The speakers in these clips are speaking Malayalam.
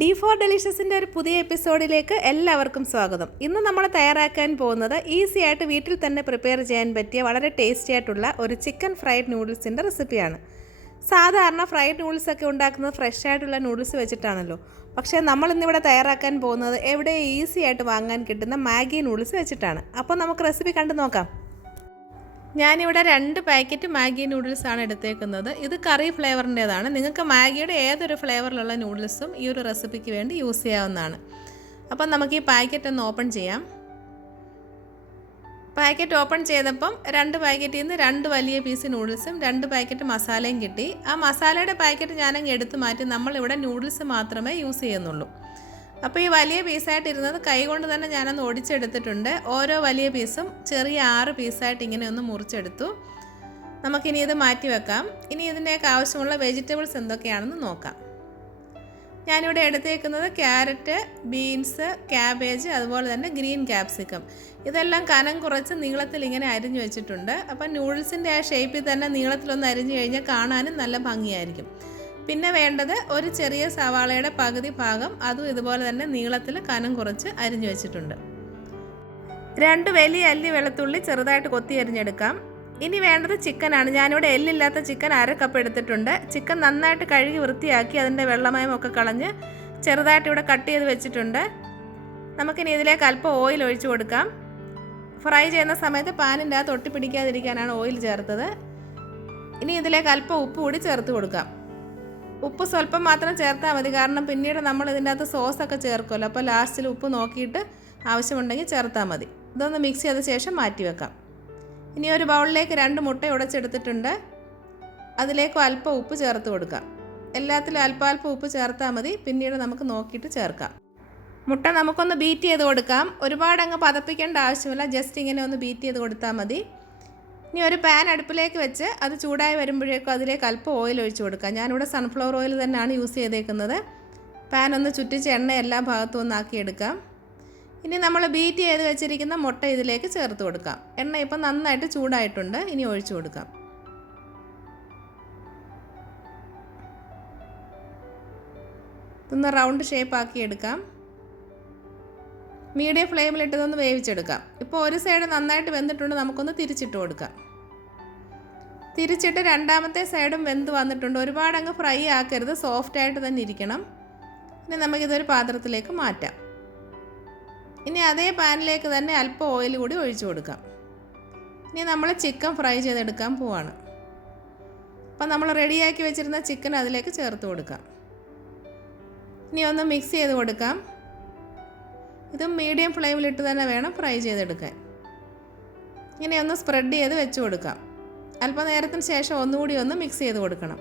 D4 ഡെലിഷ്യസിൻ്റെ ഒരു പുതിയ എപ്പിസോഡിലേക്ക് എല്ലാവർക്കും സ്വാഗതം. ഇന്ന് നമ്മൾ തയ്യാറാക്കാൻ പോകുന്നത് ഈസി ആയിട്ട് വീട്ടിൽ തന്നെ പ്രിപ്പയർ ചെയ്യാൻ പറ്റിയ വളരെ ടേസ്റ്റി ആയിട്ടുള്ള ഒരു ചിക്കൻ ഫ്രൈഡ് നൂഡിൽസിൻ്റെ റെസിപ്പിയാണ്. സാധാരണ ഫ്രൈഡ് നൂഡിൽസൊക്കെ ഉണ്ടാക്കുന്നത് ഫ്രഷ് ആയിട്ടുള്ള നൂഡിൽസ് വെച്ചിട്ടാണല്ലോ. പക്ഷേ നമ്മളിന്നിവിടെ തയ്യാറാക്കാൻ പോകുന്നത് എവിടെ ഈസി ആയിട്ട് വാങ്ങാൻ കിട്ടുന്ന മാഗി നൂഡിൽസ് വെച്ചിട്ടാണ്. അപ്പോൾ നമുക്ക് റെസിപ്പി കണ്ടു നോക്കാം. ഞാനിവിടെ 2 പാക്കറ്റ് മാഗി നൂഡിൽസാണ് എടുത്തേക്കുന്നത്. ഇത് കറി ഫ്ലേവറിൻ്റേതാണ്. നിങ്ങൾക്ക് മാഗിയുടെ ഏതൊരു ഫ്ലേവറിലുള്ള നൂഡിൽസും ഈ ഒരു റെസിപ്പിക്ക് വേണ്ടി യൂസ് ചെയ്യാവുന്നതാണ്. അപ്പം നമുക്ക് ഈ പാക്കറ്റ് ഒന്ന് ഓപ്പൺ ചെയ്യാം. പാക്കറ്റ് ഓപ്പൺ ചെയ്തപ്പം 2 പാക്കറ്റിൽ നിന്ന് 2 വലിയ പീസ് നൂഡിൽസും 2 പാക്കറ്റ് മസാലയും കിട്ടി. ആ മസാലയുടെ പാക്കറ്റ് ഞാനങ്ങ് എടുത്തു മാറ്റി. നമ്മളിവിടെ നൂഡിൽസ് മാത്രമേ യൂസ് ചെയ്യുന്നുള്ളൂ. അപ്പോൾ ഈ വലിയ പീസായിട്ടിരുന്നത് കൈകൊണ്ട് തന്നെ ഞാനൊന്ന് ഒടിച്ചെടുത്തിട്ടുണ്ട്. ഓരോ വലിയ പീസും ചെറിയ 6 പീസായിട്ട് ഇങ്ങനെ ഒന്ന് മുറിച്ചെടുത്തു. നമുക്കിനി ഇത് മാറ്റി വെക്കാം. ഇനി ഇതിൻ്റെയൊക്കെ ആവശ്യമുള്ള വെജിറ്റബിൾസ് എന്തൊക്കെയാണെന്ന് നോക്കാം. ഞാനിവിടെ എടുത്തേക്കുന്നത് ക്യാരറ്റ്, ബീൻസ്, ക്യാബേജ്, അതുപോലെ തന്നെ ഗ്രീൻ ക്യാപ്സിക്കം. ഇതെല്ലാം കനം കുറച്ച് നീളത്തിൽ ഇങ്ങനെ അരിഞ്ഞു വെച്ചിട്ടുണ്ട്. അപ്പം നൂഡിൽസിൻ്റെ ആ ഷേപ്പിൽ തന്നെ നീളത്തിലൊന്ന് അരിഞ്ഞു കഴിഞ്ഞാൽ കാണാനും നല്ല ഭംഗിയായിരിക്കും. പിന്നെ വേണ്ടത് ഒരു ചെറിയ സവാളയുടെ പകുതി ഭാഗം, അതും ഇതുപോലെ തന്നെ നീളത്തിൽ കനം കുറച്ച് അരിഞ്ഞു വെച്ചിട്ടുണ്ട്. 2 വലിയ അല്ലി വെളുത്തുള്ളി ചെറുതായിട്ട് കൊത്തി അരിഞ്ഞെടുക്കാം. ഇനി വേണ്ടത് ചിക്കനാണ്. ഞാനിവിടെ എല്ലില്ലാത്ത ചിക്കൻ 1/2 കപ്പ് എടുത്തിട്ടുണ്ട്. ചിക്കൻ നന്നായിട്ട് കഴുകി വൃത്തിയാക്കി അതിൻ്റെ വെള്ളമയമൊക്കെ കളഞ്ഞ് ചെറുതായിട്ട് ഇവിടെ കട്ട് ചെയ്ത് വെച്ചിട്ടുണ്ട്. നമുക്കിനി ഇതിലേക്ക് അല്പം ഓയിൽ ഒഴിച്ചു കൊടുക്കാം. ഫ്രൈ ചെയ്യുന്ന സമയത്ത് പാനിൻ്റെ അകത്ത് ഒട്ടിപ്പിടിക്കാതിരിക്കാനാണ് ഓയിൽ ചേർത്തത്. ഇനി ഇതിലേക്ക് അല്പം ഉപ്പ് കൂടി ചേർത്ത് കൊടുക്കാം. ഉപ്പ് സ്വല്പം മാത്രം ചേർത്താൽ മതി, കാരണം പിന്നീട് നമ്മൾ ഇതിൻ്റെ അകത്ത് സോസൊക്കെ ചേർക്കുമല്ലോ. അപ്പോൾ ലാസ്റ്റിൽ ഉപ്പ് നോക്കിയിട്ട് ആവശ്യമുണ്ടെങ്കിൽ ചേർത്താൽ മതി. ഇതൊന്ന് മിക്സ് ചെയ്ത ശേഷം മാറ്റി വെക്കാം. ഇനി ഒരു ബൗളിലേക്ക് 2 മുട്ട ഉടച്ചെടുത്തിട്ടുണ്ട്. അതിലേക്ക് അല്പം ഉപ്പ് ചേർത്ത് കൊടുക്കാം. എല്ലാത്തിലും അല്പം ഉപ്പ് ചേർത്താൽ മതി, പിന്നീട് നമുക്ക് നോക്കിയിട്ട് ചേർക്കാം. മുട്ട നമുക്കൊന്ന് ബീറ്റ് ചെയ്ത് കൊടുക്കാം. ഒരുപാട് അങ്ങ് പതപ്പിക്കേണ്ട ആവശ്യമില്ല, ജസ്റ്റ് ഇങ്ങനെ ഒന്ന് ബീറ്റ് ചെയ്ത് കൊടുത്താൽ മതി. ഇനി ഒരു പാൻ അടുപ്പിലേക്ക് വെച്ച് അത് ചൂടായി വരുമ്പോഴേക്കും അതിലേക്ക് അല്പം ഓയിൽ ഒഴിച്ചു കൊടുക്കാം. ഞാനിവിടെ സൺഫ്ലവർ ഓയിൽ തന്നെയാണ് യൂസ് ചെയ്തേക്കുന്നത്. പാൻ ഒന്ന് ചുറ്റിച്ച് എണ്ണ എല്ലാ ഭാഗത്തും ഒന്ന് ആക്കിയെടുക്കാം. ഇനി നമ്മൾ ബീറ്റ് ചെയ്ത് വെച്ചിരിക്കുന്ന മുട്ട ഇതിലേക്ക് ചേർത്ത് കൊടുക്കാം. എണ്ണ ഇപ്പം നന്നായിട്ട് ചൂടായിട്ടുണ്ട്. ഇനി ഒഴിച്ചു കൊടുക്കാം. ഇതൊന്ന് റൗണ്ട് ഷേപ്പ് ആക്കിയെടുക്കാം. മീഡിയം ഫ്ലെയിമിലിട്ട് ഇതൊന്ന് വേവിച്ചെടുക്കാം. ഇപ്പോൾ ഒരു സൈഡ് നന്നായിട്ട് വെന്തിട്ടുണ്ട്. നമുക്കൊന്ന് തിരിച്ചിട്ട് കൊടുക്കാം. തിരിച്ചിട്ട് രണ്ടാമത്തെ സൈഡും വെന്ത് വന്നിട്ടുണ്ട്. ഒരുപാട് അങ്ങ് ഫ്രൈ ആക്കരുത്, സോഫ്റ്റായിട്ട് തന്നെ ഇരിക്കണം. ഇനി നമുക്കിതൊരു പാത്രത്തിലേക്ക് മാറ്റാം. ഇനി അതേ പാനിലേക്ക് തന്നെ അല്പം ഓയിൽ കൂടി ഒഴിച്ചു കൊടുക്കാം. ഇനി നമ്മൾ ചിക്കൻ ഫ്രൈ ചെയ്തെടുക്കാൻ പോവാണ്. അപ്പം നമ്മൾ റെഡിയാക്കി വെച്ചിരുന്ന ചിക്കൻ അതിലേക്ക് ചേർത്ത് കൊടുക്കാം. ഇനി ഒന്ന് മിക്സ് ചെയ്ത് കൊടുക്കാം. ഇത് മീഡിയം ഫ്ലെയിമിലിട്ട് തന്നെ വേണം ഫ്രൈ ചെയ്തെടുക്കാൻ. ഇങ്ങനെ ഒന്ന് സ്പ്രെഡ് ചെയ്ത് വെച്ച് കൊടുക്കാം. അല്പനേരത്തിന് ശേഷം ഒന്നുകൂടി ഒന്ന് മിക്സ് ചെയ്ത് കൊടുക്കണം.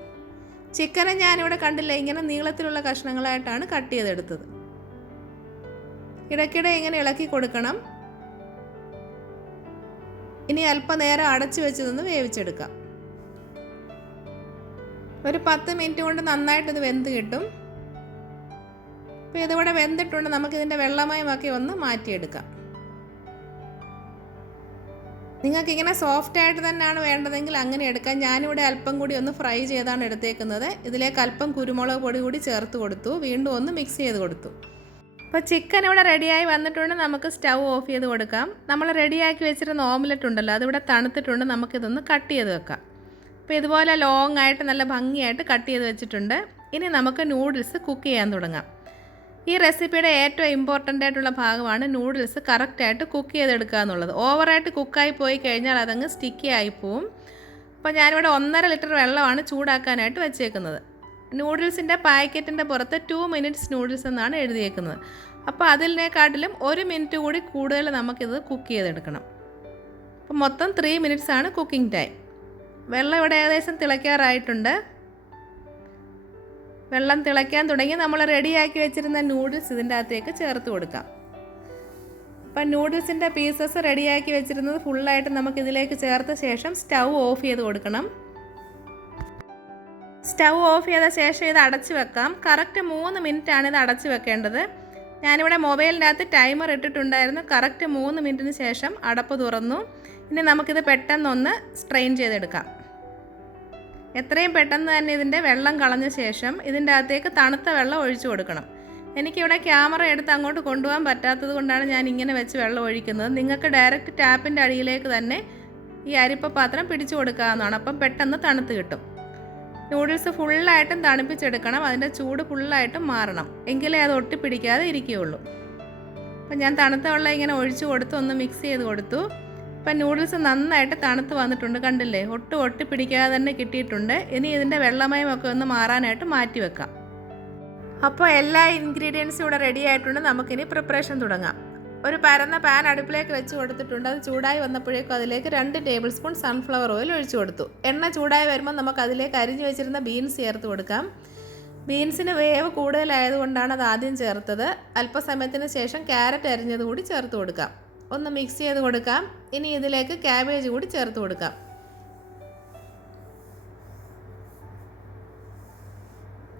ചിക്കനെ ഞാനിവിടെ കണ്ടില്ല, ഇങ്ങനെ നീളത്തിലുള്ള കഷ്ണങ്ങളായിട്ടാണ് കട്ട് ചെയ്തെടുത്തത്. ഇടയ്ക്കിടെ ഇങ്ങനെ ഇളക്കി കൊടുക്കണം. ഇനി അല്പനേരം അടച്ചു വെച്ച് നിന്ന് വേവിച്ചെടുക്കാം. ഒരു 10 മിനിറ്റ് കൊണ്ട് നന്നായിട്ടിത് വെന്ത് കിട്ടും. അപ്പോൾ ഇതിവിടെ വെന്തിട്ടുണ്ട്. നമുക്കിതിൻ്റെ വെള്ളമയമൊക്കെ ഒന്ന് മാറ്റിയെടുക്കാം. നിങ്ങൾക്കിങ്ങനെ സോഫ്റ്റായിട്ട് തന്നെയാണ് വേണ്ടതെങ്കിൽ അങ്ങനെ എടുക്കാം. ഞാനിവിടെ അല്പം കൂടി ഒന്ന് ഫ്രൈ ചെയ്താണ് എടുത്തേക്കുന്നത്. ഇതിലേക്ക് അല്പം കുരുമുളക് പൊടി കൂടി ചേർത്ത് കൊടുത്തു. വീണ്ടും ഒന്ന് മിക്സ് ചെയ്ത് കൊടുത്തു. അപ്പോൾ ചിക്കൻ ഇവിടെ റെഡിയായി വന്നിട്ടുണ്ട്. നമുക്ക് സ്റ്റൗ ഓഫ് ചെയ്ത് കൊടുക്കാം. നമ്മൾ റെഡിയാക്കി വെച്ചിരുന്ന ഓംലെറ്റ് ഉണ്ടല്ലോ, അതിവിടെ തണുത്തിട്ടുണ്ട്. നമുക്കിതൊന്ന് കട്ട് ചെയ്ത് വെക്കാം. അപ്പോൾ ഇതുപോലെ ലോങ് ആയിട്ട് നല്ല ഭംഗിയായിട്ട് കട്ട് ചെയ്ത് വെച്ചിട്ടുണ്ട്. ഇനി നമുക്ക് നൂഡിൽസ് കുക്ക് ചെയ്യാൻ തുടങ്ങാം. ഈ റെസിപ്പിയുടെ ഏറ്റവും ഇമ്പോർട്ടൻ്റ് ആയിട്ടുള്ള ഭാഗമാണ് നൂഡിൽസ് കറക്റ്റായിട്ട് കുക്ക് ചെയ്തെടുക്കുക എന്നുള്ളത്. ഓവറായിട്ട് കുക്കായി പോയി കഴിഞ്ഞാൽ അതങ്ങ് സ്റ്റിക്കി ആയിപ്പോവും. അപ്പോൾ ഞാനിവിടെ 1.5 ലിറ്റർ വെള്ളമാണ് ചൂടാക്കാനായിട്ട് വെച്ചേക്കുന്നത്. നൂഡിൽസിൻ്റെ പാക്കറ്റിൻ്റെ പുറത്ത് 2 മിനിറ്റ്സ് നൂഡിൽസ് എന്നാണ് എഴുതിയേക്കുന്നത്. അപ്പോൾ അതിനേക്കാട്ടിലും 1 മിനിറ്റ് കൂടി കൂടുതൽ നമുക്കിത് കുക്ക് ചെയ്തെടുക്കണം. അപ്പോൾ മൊത്തം 3 മിനിറ്റ്സാണ് കുക്കിംഗ് ടൈം. വെള്ളം ഇവിടെ ഏകദേശം തിളയ്ക്കാറായിട്ടുണ്ട്. വെള്ളം തിളയ്ക്കാൻ തുടങ്ങി. നമ്മൾ റെഡിയാക്കി വെച്ചിരുന്ന നൂഡിൽസ് ഇതിൻ്റെ അകത്തേക്ക് ചേർത്ത് കൊടുക്കാം. അപ്പം നൂഡിൽസിൻ്റെ പീസസ് റെഡിയാക്കി വെച്ചിരുന്നത് ഫുള്ളായിട്ട് നമുക്കിതിലേക്ക് ചേർത്ത ശേഷം സ്റ്റൗ ഓഫ് ചെയ്ത് കൊടുക്കണം. സ്റ്റൗ ഓഫ് ചെയ്ത ശേഷം ഇത് അടച്ച് വെക്കാം. കറക്റ്റ് 3 മിനിറ്റാണ് ഇത് അടച്ച് വെക്കേണ്ടത്. ഞാനിവിടെ മൊബൈലിൻ്റെ അകത്ത് ടൈമർ ഇട്ടിട്ടുണ്ടായിരുന്നു. കറക്റ്റ് 3 മിനിറ്റിന് ശേഷം അടപ്പ് തുറന്നു. ഇനി നമുക്കിത് പെട്ടെന്നൊന്ന് സ്ട്രെയിൻ ചെയ്തെടുക്കാം. എത്രയും പെട്ടെന്ന് തന്നെ ഇതിൻ്റെ വെള്ളം കളഞ്ഞ ശേഷം ഇതിൻ്റെ അകത്തേക്ക് തണുത്ത വെള്ളം ഒഴിച്ചു കൊടുക്കണം. എനിക്കിവിടെ ക്യാമറ എടുത്ത് അങ്ങോട്ട് കൊണ്ടുപോകാൻ പറ്റാത്തത് കൊണ്ടാണ് ഞാൻ ഇങ്ങനെ വെച്ച് വെള്ളം ഒഴിക്കുന്നത്. നിങ്ങൾക്ക് ഡയറക്റ്റ് ടാപ്പിൻ്റെ അടിയിലേക്ക് തന്നെ ഈ അരിപ്പ പാത്രം പിടിച്ചു കൊടുക്കാവുന്നതാണ്. അപ്പം പെട്ടെന്ന് തണുത്ത് കിട്ടും. നൂഡിൽസ് ഫുള്ളായിട്ടും തണുപ്പിച്ചെടുക്കണം. അതിൻ്റെ ചൂട് ഫുള്ളായിട്ടും മാറണം, എങ്കിലേ അത് ഒട്ടിപ്പിടിക്കാതെ ഇരിക്കുകയുള്ളൂ. അപ്പം ഞാൻ തണുത്ത വെള്ളം ഇങ്ങനെ ഒഴിച്ചു കൊടുത്ത് ഒന്ന് മിക്സ് ചെയ്ത് കൊടുത്തു. ഇപ്പം നൂഡിൽസ് നന്നായിട്ട് തണുത്ത് വന്നിട്ടുണ്ട്, കണ്ടില്ലേ? ഒട്ടും ഒട്ടിപ്പിടിക്കാതെ തന്നെ കിട്ടിയിട്ടുണ്ട്. ഇനി ഇതിൻ്റെ വെള്ളമയമൊക്കെ ഒന്ന് മാറാനായിട്ട് മാറ്റി വെക്കാം. അപ്പോൾ എല്ലാ ഇൻഗ്രീഡിയൻസും ഇവിടെ റെഡി ആയിട്ടുണ്ട്. നമുക്കിനി പ്രിപ്പറേഷൻ തുടങ്ങാം. ഒരു പരന്ന പാൻ അടുപ്പിലേക്ക് വെച്ച് കൊടുത്തിട്ടുണ്ട്. അത് ചൂടായി വന്നപ്പോഴേക്കും അതിലേക്ക് 2 ടേബിൾ സ്പൂൺ സൺഫ്ലവർ ഓയിൽ ഒഴിച്ചു കൊടുത്തു. എണ്ണ ചൂടായി വരുമ്പോൾ നമുക്ക് അതിലേക്ക് അരിഞ്ഞു വെച്ചിരുന്ന ബീൻസ് ചേർത്ത് കൊടുക്കാം. ബീൻസിന് വേവ് കൂടുതലായതുകൊണ്ടാണ് അത് ആദ്യം ചേർത്തത്. അല്പസമയത്തിന് ശേഷം ക്യാരറ്റ് അരിഞ്ഞത് കൂടി ചേർത്ത് കൊടുക്കാം. ഒന്ന് മിക്സ് ചെയ്ത് കൊടുക്കാം. ഇനി ഇതിലേക്ക് ക്യാബേജ് കൂടി ചേർത്ത് കൊടുക്കാം.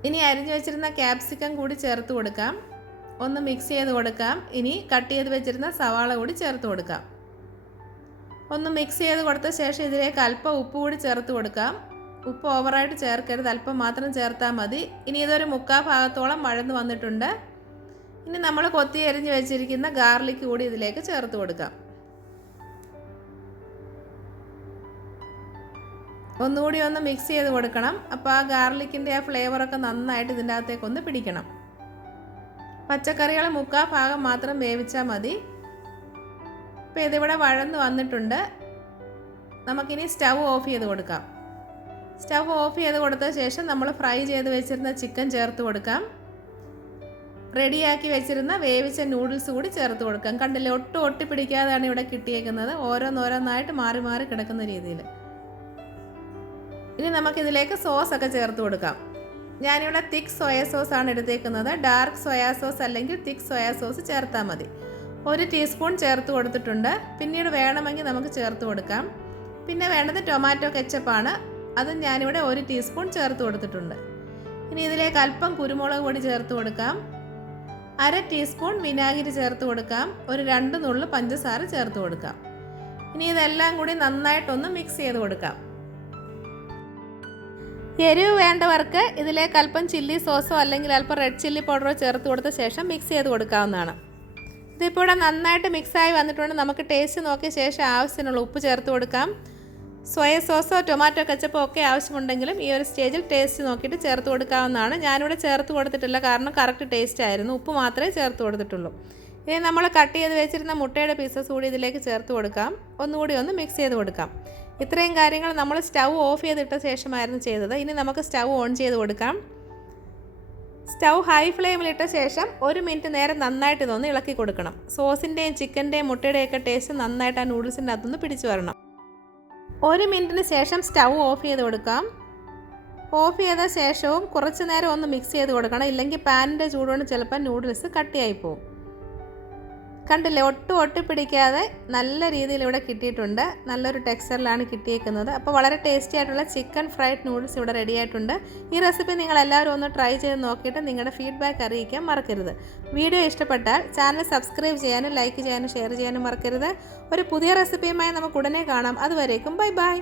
ഇനി അരിഞ്ഞു വെച്ചിരുന്ന ക്യാപ്സിക്കം കൂടി ചേർത്ത് കൊടുക്കാം. ഒന്ന് മിക്സ് ചെയ്ത് കൊടുക്കാം. ഇനി കട്ട് ചെയ്ത് വെച്ചിരുന്ന സവാള കൂടി ചേർത്ത് കൊടുക്കാം. ഒന്ന് മിക്സ് ചെയ്ത് കൊടുത്ത ശേഷം ഇതിലേക്ക് അല്പം ഉപ്പ് കൂടി ചേർത്ത് കൊടുക്കാം. ഉപ്പ് ഓവറായിട്ട് ചേർക്കരുത്, അല്പം മാത്രം ചേർത്താൽ മതി. ഇനി ഇതൊരു 3/4 ഭാഗത്തോളം വഴന്ന് വന്നിട്ടുണ്ട്. ഇനി നമ്മൾ കൊത്തി അരിഞ്ഞ് വെച്ചിരിക്കുന്ന ഗാർലിക് കൂടി ഇതിലേക്ക് ചേർത്ത് കൊടുക്കാം. ഒന്നുകൂടി ഒന്ന് മിക്സ് ചെയ്ത് കൊടുക്കണം. അപ്പോൾ ആ ഗാർലിക്കിൻ്റെ ആ ഫ്ലേവറൊക്കെ നന്നായിട്ട് ഇതിൻ്റെ അകത്തേക്കൊന്ന് പിടിക്കണം. പച്ചക്കറികൾ 3/4 ഭാഗം മാത്രം വേവിച്ചാൽ മതി. ഇപ്പോൾ ഇതിവിടെ വഴന്ന് വന്നിട്ടുണ്ട്. നമുക്കിനി സ്റ്റൗ ഓഫ് ചെയ്ത് കൊടുക്കാം. സ്റ്റൗ ഓഫ് ചെയ്ത് കൊടുത്ത ശേഷം നമ്മൾ ഫ്രൈ ചെയ്ത് വെച്ചിരുന്ന ചിക്കൻ ചേർത്ത് കൊടുക്കാം. റെഡിയാക്കി വെച്ചിരുന്ന വേവിച്ച നൂഡിൽസ് കൂടി ചേർത്ത് കൊടുക്കാം. കണ്ടില്ലേ, ഒട്ടും ഒട്ടിപ്പിടിക്കാതെയാണ് ഇവിടെ കിട്ടിയേക്കുന്നത്. ഓരോന്നോരോന്നായിട്ട് മാറി മാറി കിടക്കുന്ന രീതിയിൽ. ഇനി നമുക്കിതിലേക്ക് സോസൊക്കെ ചേർത്ത് കൊടുക്കാം. ഞാനിവിടെ തിക്ക് സോയാ സോസാണ് എടുത്തേക്കുന്നത്. ഡാർക്ക് സോയാ സോസ് അല്ലെങ്കിൽ തിക്ക് സോയാ സോസ് ചേർത്താൽ മതി. 1 ടീസ്പൂൺ ചേർത്ത് കൊടുത്തിട്ടുണ്ട്. പിന്നീട് വേണമെങ്കിൽ നമുക്ക് ചേർത്ത് കൊടുക്കാം. പിന്നെ വേണ്ടത് ടൊമാറ്റോ കെച്ചപ്പാണ്. അതും ഞാനിവിടെ 1 ടീസ്പൂൺ ചേർത്ത് കൊടുത്തിട്ടുണ്ട്. ഇനി ഇതിലേക്ക് അല്പം കുരുമുളക് പൊടി ചേർത്ത് കൊടുക്കാം. 1/2 ടീസ്പൂൺ വിനാഗിരി ചേർത്ത് കൊടുക്കാം. ഒരു 2 നുള്ളു പഞ്ചസാര ചേർത്ത് കൊടുക്കാം. ഇനി ഇതെല്ലാം കൂടി നന്നായിട്ടൊന്ന് മിക്സ് ചെയ്ത് കൊടുക്കാം. എരിവ് വേണ്ടവർക്ക് ഇതിലേക്ക് അല്പം ചില്ലി സോസോ അല്ലെങ്കിൽ അല്പം റെഡ് ചില്ലി പൗഡറോ ചേർത്ത് കൊടുത്ത ശേഷം മിക്സ് ചെയ്ത് കൊടുക്കാവുന്നതാണ്. ഇതിപ്പോൾ ഇവിടെ നന്നായിട്ട് മിക്സായി വന്നിട്ടുണ്ട്. നമുക്ക് ടേസ്റ്റ് നോക്കിയ ശേഷം ആവശ്യത്തിനുള്ള ഉപ്പ് ചേർത്ത് കൊടുക്കാം. സോയ സോസോ ടൊമാറ്റോ കെച്ചപ്പോ ഒക്കെ ആവശ്യമുണ്ടെങ്കിലും ഈ ഒരു സ്റ്റേജിൽ ടേസ്റ്റ് നോക്കിയിട്ട് ചേർത്ത് കൊടുക്കാവുന്നതാണ്. ഞാനിവിടെ ചേർത്ത് കൊടുത്തിട്ടില്ല, കാരണം കറക്റ്റ് ടേസ്റ്റ് ആയിരുന്നു. ഉപ്പ് മാത്രമേ ചേർത്ത് കൊടുത്തിട്ടുള്ളൂ. ഇനി നമ്മൾ കട്ട് ചെയ്ത് വെച്ചിരുന്ന മുട്ടയുടെ പീസസ് കൂടി ഇതിലേക്ക് ചേർത്ത് കൊടുക്കാം. ഒന്നുകൂടി ഒന്ന് മിക്സ് ചെയ്ത് കൊടുക്കാം. ഇത്രയും കാര്യങ്ങൾ നമ്മൾ സ്റ്റൗ ഓഫ് ചെയ്തിട്ട ശേഷമായിരുന്നു ചെയ്തത്. ഇനി നമുക്ക് സ്റ്റൗ ഓൺ ചെയ്ത് കൊടുക്കാം. സ്റ്റൗ ഹൈ ഫ്ലെയിമിലിട്ട ശേഷം 1 മിനിറ്റ് നേരം നന്നായിട്ട് ഇതൊന്ന് ഇളക്കി കൊടുക്കണം. സോസിൻ്റെയും ചിക്കൻ്റെയും മുട്ടയുടെയൊക്കെ ടേസ്റ്റ് നന്നായിട്ട് ആ നൂഡിൽസിൻ്റെ അകത്തുനിന്ന് പിടിച്ചു വരണം. 1 മിനിറ്റിന് ശേഷം സ്റ്റൗ ഓഫ് ചെയ്ത് കൊടുക്കാം. ഓഫ് ചെയ്ത ശേഷവും കുറച്ച് നേരം ഒന്ന് മിക്സ് ചെയ്ത് കൊടുക്കണം. ഇല്ലെങ്കിൽ പാനിൻ്റെ ചൂടുകൊണ്ട് ചിലപ്പോൾ നൂഡിൽസ് കട്ടിയായി പോകും. കണ്ടില്ലേ, ഒട്ടും ഒട്ടിപ്പിടിക്കാതെ നല്ല രീതിയിൽ ഇവിടെ കിട്ടിയിട്ടുണ്ട്. നല്ലൊരു ടെക്സ്ചറിലാണ് കിട്ടിയേക്കുന്നത്. അപ്പോൾ വളരെ ടേസ്റ്റി ആയിട്ടുള്ള ചിക്കൻ ഫ്രൈഡ് നൂഡിൽസ് ഇവിടെ റെഡി ആയിട്ടുണ്ട്. ഈ റെസിപ്പി നിങ്ങൾ എല്ലാവരും ഒന്ന് ട്രൈ ചെയ്ത് നോക്കിയിട്ട് നിങ്ങളുടെ ഫീഡ്ബാക്ക് അറിയിക്കാൻ മറക്കരുത്. വീഡിയോ ഇഷ്ടപ്പെട്ടാൽ ചാനൽ സബ്സ്ക്രൈബ് ചെയ്യാനും ലൈക്ക് ചെയ്യാനും ഷെയർ ചെയ്യാനും മറക്കരുത്. ഒരു പുതിയ റെസിപ്പിയുമായി നമുക്ക് ഉടനെ കാണാം. അതുവരേക്കും ബൈ ബൈ.